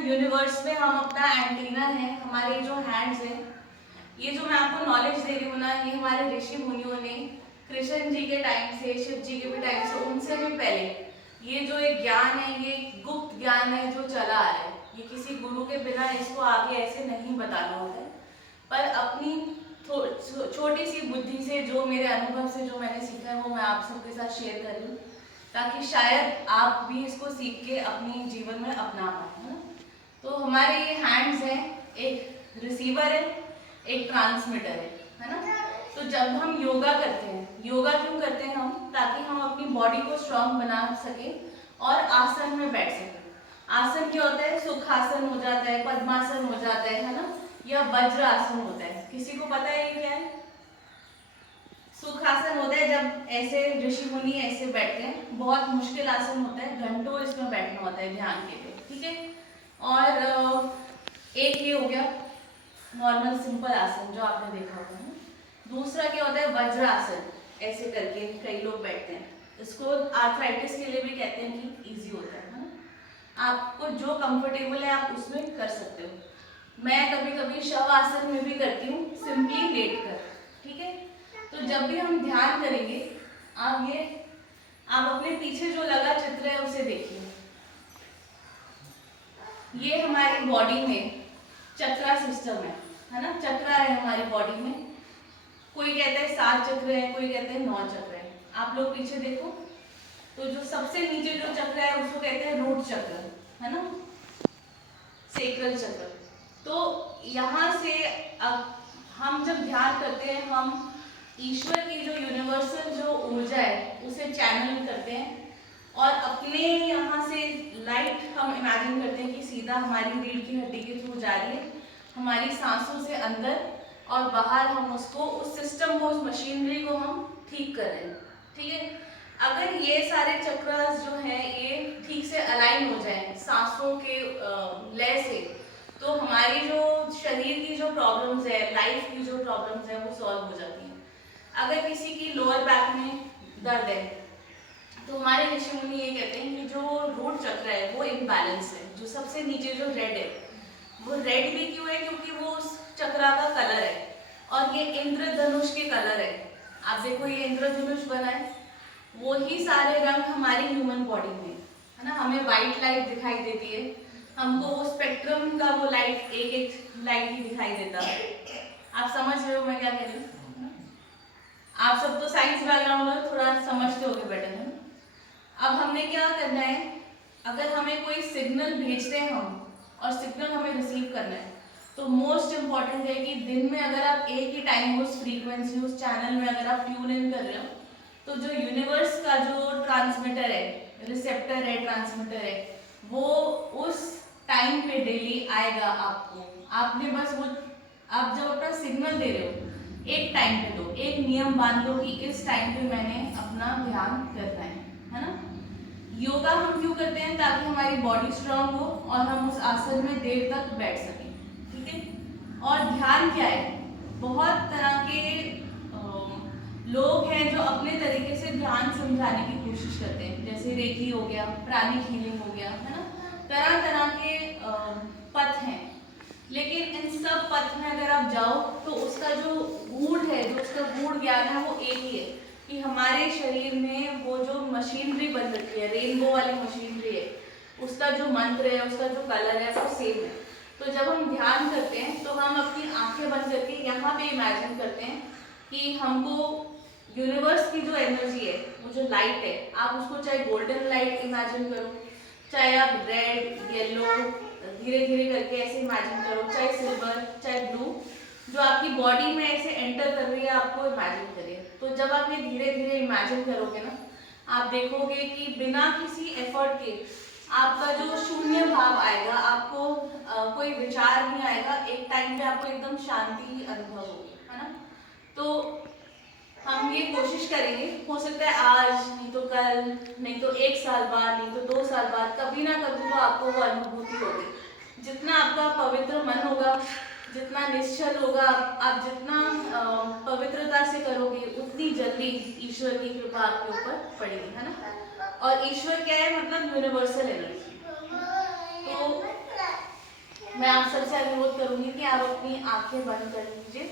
Universe में हम अपना एंटीना है, हमारे जो हैंड्स हैं, ये जो मैं आपको नॉलेज दे रही हूँ ना, ये हमारे ऋषि मुनियों ने कृष्ण जी के टाइम से, शिव जी के भी टाइम से, उनसे भी पहले ये जो एक ज्ञान है, ये गुप्त ज्ञान है जो चला आ रहा है। ये किसी गुरु के बिना इसको आगे ऐसे नहीं बताना होता है, पर अपनी छोटी सी बुद्धि से, जो मेरे अनुभव से जो मैंने सीखा है, वो मैं आप सबके साथ शेयर कर रही हूँ, ताकि शायद आप भी इसको सीख के अपनी जीवन में अपना पाए, है ना। तो हमारे ये हैंड्स हैं, एक रिसीवर है, एक ट्रांसमीटर है ना। तो जब हम योगा करते हैं, योगा क्यों करते हैं हम? ताकि हम अपनी बॉडी को स्ट्रांग बना सके और आसन में बैठ सके। आसन क्या होता है? सुखासन हो जाता है, पद्मासन हो जाता है ना, या वज्र आसन होता है। किसी को पता है ये क्या है? सुखासन होता है जब ऐसे ऋषि मुनि ऐसे बैठते हैं, बहुत मुश्किल आसन होता है, घंटों इसमें बैठना होता है ध्यान के लिए, ठीक है। और एक ये हो गया नॉर्मल सिंपल आसन जो आपने देखा होगा ना। दूसरा क्या होता है? वज्रासन, ऐसे करके कई लोग बैठते हैं। इसको आर्थराइटिस के लिए भी कहते हैं कि इजी होता है ना। आपको जो कंफर्टेबल है आप उसमें कर सकते हो। मैं कभी कभी शव आसन में भी करती हूँ, सिंपली लेट कर, ठीक है। तो जब भी हम ध्यान करेंगे, आप अपने पीछे जो लगा चित्र है उसे देखिए। ये हमारी बॉडी में चक्रा सिस्टम है ना। चक्रा है हमारी बॉडी में, कोई कहता है 7 चक्र है, कोई कहते हैं 9 चक्र है। आप लोग पीछे देखो, तो जो सबसे नीचे जो चक्र है उसको कहते हैं रूट चक्र, है ना, सेक्रल चक्र। तो यहाँ से अब हम जब ध्यान करते हैं, हम ईश्वर की जो यूनिवर्सल जो ऊर्जा है उसे चैनल करते हैं, और अपने यहाँ से लाइट हम इमेजिन करते हैं कि सीधा हमारी रीढ़ की हड्डी के थ्रू जा रही है, हमारी सांसों से अंदर और बाहर। हम उसको, उस सिस्टम को, उस मशीनरी को हम ठीक कर रहे हैं, ठीक है। अगर ये सारे चक्रास जो हैं ये ठीक से अलाइन हो जाएं सांसों के लय से, तो हमारी जो शरीर की जो प्रॉब्लम्स है, लाइफ की जो प्रॉब्लम्स है, वो सॉल्व हो जाती हैं। अगर किसी की लोअर बैक में दर्द है, तो हमारे ऋषि मुनि ये कहते हैं कि जो रूट चक्र है वो इम्बैलेंस है। जो सबसे नीचे जो रेड है, वो रेड भी क्यों है? क्योंकि वो उस चक्रा का कलर है, और ये इंद्रधनुष के कलर है। आप देखो ये इंद्रधनुष बना है, वो ही सारे रंग हमारी ह्यूमन बॉडी में है ना। हमें व्हाइट लाइट दिखाई देती है, हमको वो स्पेक्ट्रम का वो लाइट, एक एक लाइट ही दिखाई देता है। आप समझ रहे हो मैं क्या कह रही हूँ? आप सब तो साइंस बैकग्राउंड में थोड़ा समझते होगे बेटर, है ना। अब हमने क्या करना है, अगर हमें कोई सिग्नल भेजते हैं हम, और सिग्नल हमें रिसीव करना है, तो मोस्ट इम्पॉर्टेंट है कि दिन में अगर आप एक ही टाइम उस फ्रीक्वेंसी, उस चैनल में अगर आप ट्यून इन कर रहे हो, तो जो यूनिवर्स का जो ट्रांसमीटर है, रिसेप्टर है, ट्रांसमीटर है, वो उस टाइम पे डेली आएगा आपको। आपने बस वो, आप जब अपना सिग्नल दे रहे हो, एक टाइम पे दो, एक नियम बांध लो कि इस टाइम पे मैंने अपना ध्यान करना है ना। योगा हम क्यों करते हैं? ताकि हमारी बॉडी स्ट्रांग हो और हम उस आसन में देर तक बैठ सकें, ठीक है। और ध्यान क्या है? बहुत तरह के लोग हैं जो अपने तरीके से ध्यान समझाने की कोशिश करते हैं, जैसे रेकी हो गया, प्राणिक हीलिंग हो गया, है ना। तरह तरह के पथ हैं, लेकिन इन सब पथ में अगर आप जाओ तो उसका जो गूढ़ है, जो उसका गूढ़ ज्ञान है, वो एक ही है कि हमारे शरीर में वो जो मशीनरी बन रखी है, रेनबो वाली मशीनरी है, उसका जो मंत्र है, उसका जो कलर है, वो सेम है। तो जब हम ध्यान करते हैं तो हम अपनी आंखें बंद करके यहाँ पे इमेजिन करते हैं कि हमको यूनिवर्स की जो एनर्जी है, वो जो लाइट है, आप उसको चाहे गोल्डन लाइट इमेजिन करो, चाहे आप रेड, येलो, धीरे धीरे करके ऐसे इमेजिन करो, चाहे सिल्वर, चाहे ब्लू, जो आपकी बॉडी में ऐसे एंटर कर रही है, आपको इमेजिन करिए। तो जब आप ये धीरे धीरे इमेजिन करोगे ना, आप देखोगे कि बिना किसी एफर्ट के आपका जो शून्य भाव आएगा, आपको कोई विचार नहीं आएगा, एक टाइम पे आपको एकदम शांति अनुभव होगी, है ना। तो हम ये कोशिश करेंगे, हो सकता है आज, नहीं तो कल, नहीं तो 1 साल बाद, नहीं तो 2 साल बाद, कभी ना कभी तो आपको वो अनुभूति होगी। जितना आपका पवित्र मन होगा, जितना निश्चल होगा, आप जितना पवित्रता से करोगे, उतनी जल्दी ईश्वर की कृपा आपके ऊपर पड़ेगी, है ना। और ईश्वर क्या है? मतलब यूनिवर्सल एनर्जी। तो मैं आप सबसे अनुरोध करूंगी कि आप अपनी आंखें बंद कर लीजिए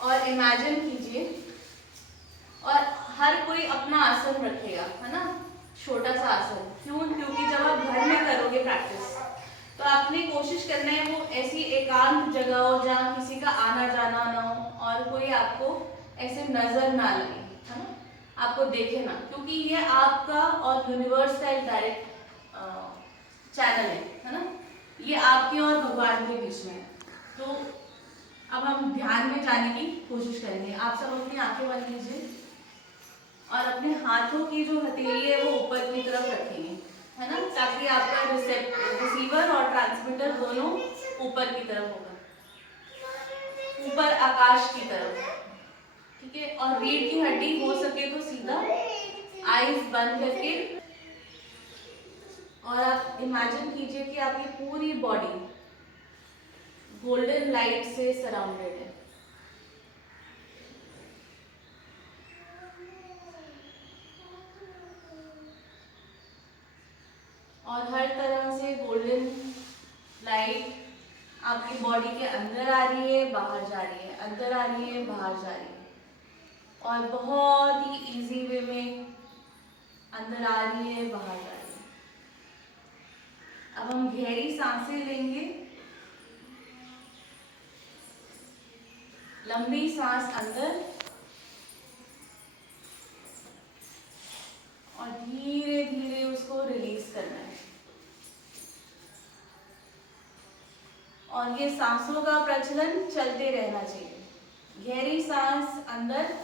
और इमेजिन कीजिए, और हर कोई अपना आसन रखेगा, है ना, छोटा सा आसन। क्यों? क्योंकि जब आप घर में करोगे प्रैक्टिस तो आपने कोशिश करना है वो ऐसी एकांत जगह हो जहाँ किसी का आना जाना ना हो और कोई आपको ऐसे नजर ना लगे, है ना, आपको देखे ना, क्योंकि ये आपका और यूनिवर्स का एक डायरेक्ट चैनल है ना, ये आपके और भगवान के बीच में है। तो अब हम ध्यान में जाने की कोशिश करेंगे। आप सब अपनी आंखें बंद कीजिए और अपने हाथों की जो हथेली है वो ऊपर की तरफ रखेंगे, है ना, ताकि आपका रिसीवर और ट्रांसमीटर दोनों ऊपर की तरफ होगा, ऊपर आकाश की तरफ, ठीक है। और रीढ़ की हड्डी हो सके तो सीधा आईज बंद करके, और आप इमेजिन कीजिए कि आपकी पूरी बॉडी गोल्डन लाइट से सराउंडेड है। और हर तरह से गोल्डन लाइट आपकी बॉडी के अंदर आ रही है, बाहर जा रही है, अंदर आ रही है, बाहर जा रही है, और बहुत ही इजी वे में अंदर आ रही है, बाहर जा रही है। अब हम गहरी सांसें लेंगे, लंबी सांस अंदर और धीरे धीरे उसको रिलीज करना है। और ये सांसों का प्रचलन चलते रहना चाहिए। गहरी सांस अंदर,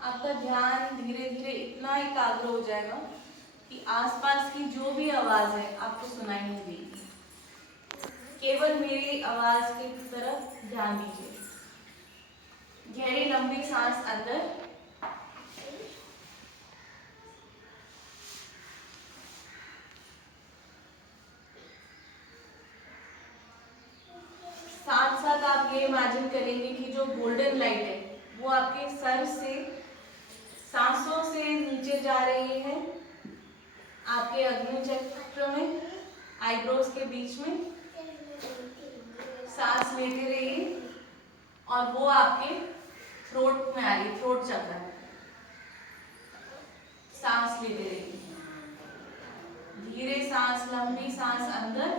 आपका ध्यान धीरे धीरे इतना एकाग्र हो जाएगा कि आसपास की जो भी आवाज है आपको सुनाई नहीं देगी। केवल मेरी आवाज की तरफ ध्यान दीजिए। गहरी लंबी सांस अंदर, साथ साथ आप ये इमेजिन करेंगे कि जो गोल्डन लाइट है वो आपके सर से सांसों से नीचे जा रही है, आपके अग्नि चक्र में, आईब्रोज के बीच में सांस लेते रहिए, और वो आपके थ्रोट में आ रही है, थ्रोट चक्र में सांस लेते रहिए। धीरे सांस, लंबी सांस अंदर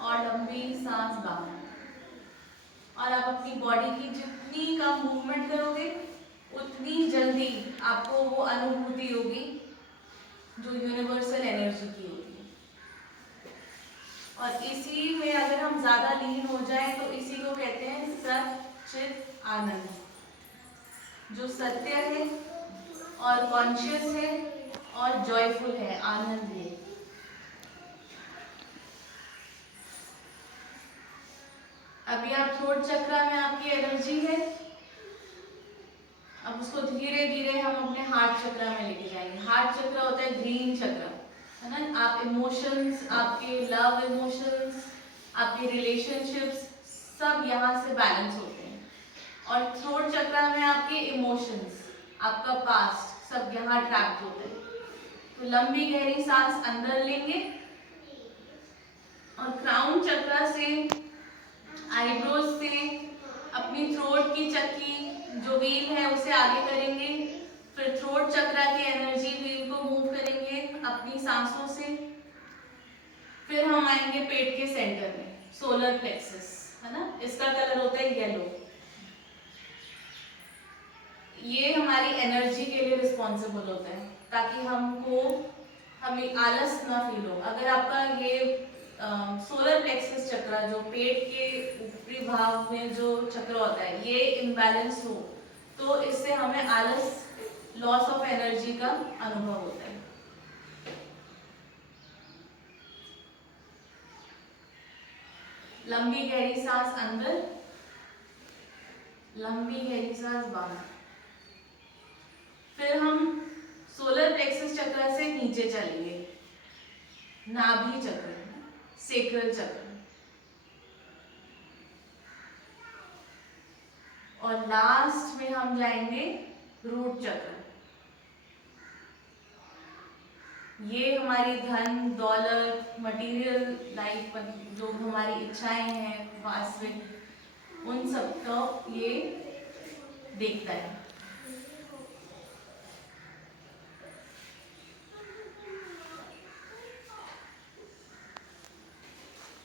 और लंबी सांस बाहर। और आप अपनी बॉडी की जितनी कम मूवमेंट करोगे उतनी जल्दी आपको वो अनुभूति होगी जो यूनिवर्सल एनर्जी की होगी। और इसी में अगर हम ज्यादा लीन हो जाए तो इसी को कहते हैं सच्चित आनंद, जो सत्य है और कॉन्शियस है और जॉयफुल है, आनंद है। अभी आप थ्रोट चक्र में आपकी एनर्जी है, अब उसको धीरे धीरे हम अपने हार्ट चक्र में लेके जाएंगे। हार्ट चक्र होता है ग्रीन चक्र, है ना, आप इमोशंस, आपके लव इमोशंस, आपके रिलेशनशिप्स सब यहाँ से बैलेंस होते हैं। और थ्रोट चक्र में आपके इमोशंस, आपका पास्ट सब यहाँ ट्रैप्ड होते हैं। तो लंबी गहरी सांस अंदर लेंगे और क्राउन चक्र से, आईब्रोज से अपनी थ्रोट की चक्की जो व्हील है उसे आगे करेंगे, फिर थ्रोट चक्र की एनर्जी व्हील को मूव करेंगे अपनी सांसों से। फिर हम आएंगे पेट के सेंटर में, सोलर प्लेक्सस, है ना, इसका कलर होता है येलो। ये हमारी एनर्जी के लिए रिस्पॉन्सिबल होता है ताकि हमें आलस ना फील हो। अगर आपका ये सोलर प्लेक्सस चक्र जो पेट के ऊपरी भाग में जो चक्र होता है ये इम्बैलेंस हो तो इससे हमें आलस, लॉस ऑफ एनर्जी का अनुभव होता है। लंबी गहरी सांस अंदर, लंबी गहरी सांस बाहर। फिर हम सोलर प्लेक्सस चक्र से नीचे चलेंगे, नाभि चक्र, सेक्रल चक्र, और लास्ट में हम जाएंगे रूट चक्र। ये हमारी धन दौलत मटेरियल लाइफ जो हमारी इच्छाएं हैं वास्तविक, उन सब का ये देखता है।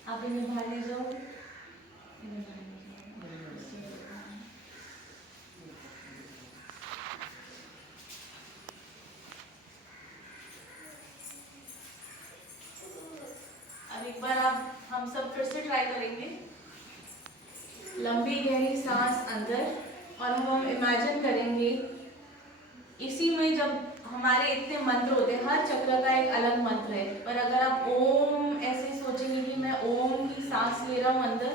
आप इन्हें बाहर ले जाओ, इन्हें बाहर ले जाओ। अब एक बार आप हम सब फिर से ट्राई करेंगे। लंबी गहरी सांस अंदर, और हम इमेजिन करेंगे इसी में, जब हमारे इतने मंत्र होते हैं, हर चक्र का एक अलग मंत्र है, पर अगर आप ओम ऐसे सोचेंगे कि मैं ओम की सांस ले रहा हूँ अंदर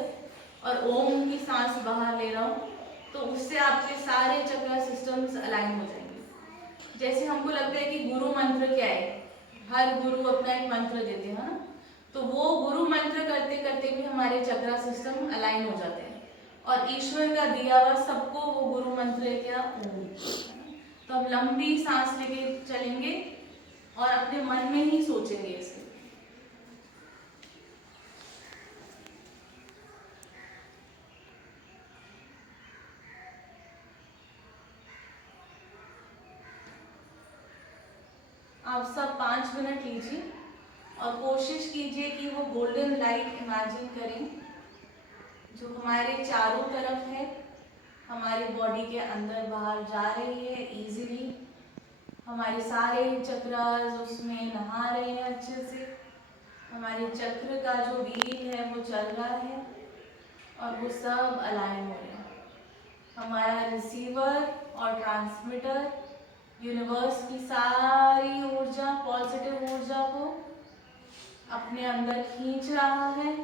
और ओम की सांस बाहर ले रहा हूँ, तो उससे आपके सारे चक्र सिस्टम्स अलाइन हो जाएंगे। जैसे हमको लगता है कि गुरु मंत्र क्या है, हर गुरु अपना एक मंत्र देते हैं ना, तो वो गुरु मंत्र करते करते भी हमारे चक्र सिस्टम अलाइन हो जाते हैं, और ईश्वर का दिया हुआ सबको वो गुरु मंत्र है क्या, ओम। तो हम लंबी सांस लेके चलेंगे और अपने मन में ही सोचेंगे इसे। आप सब 5 मिनट लीजिए और कोशिश कीजिए कि वो गोल्डन लाइट इमेजिन करें जो हमारे चारों तरफ है, हमारी बॉडी के अंदर बाहर जा रही है इजीली। हमारे सारे चक्रास उसमें नहा रहे हैं अच्छे से। हमारे चक्र का जो व्हील है वो चल रहा है और वो सब अलाइन हो रहे हैं। हमारा रिसीवर और ट्रांसमीटर यूनिवर्स की सारी ऊर्जा, पॉजिटिव ऊर्जा को अपने अंदर खींच रहा है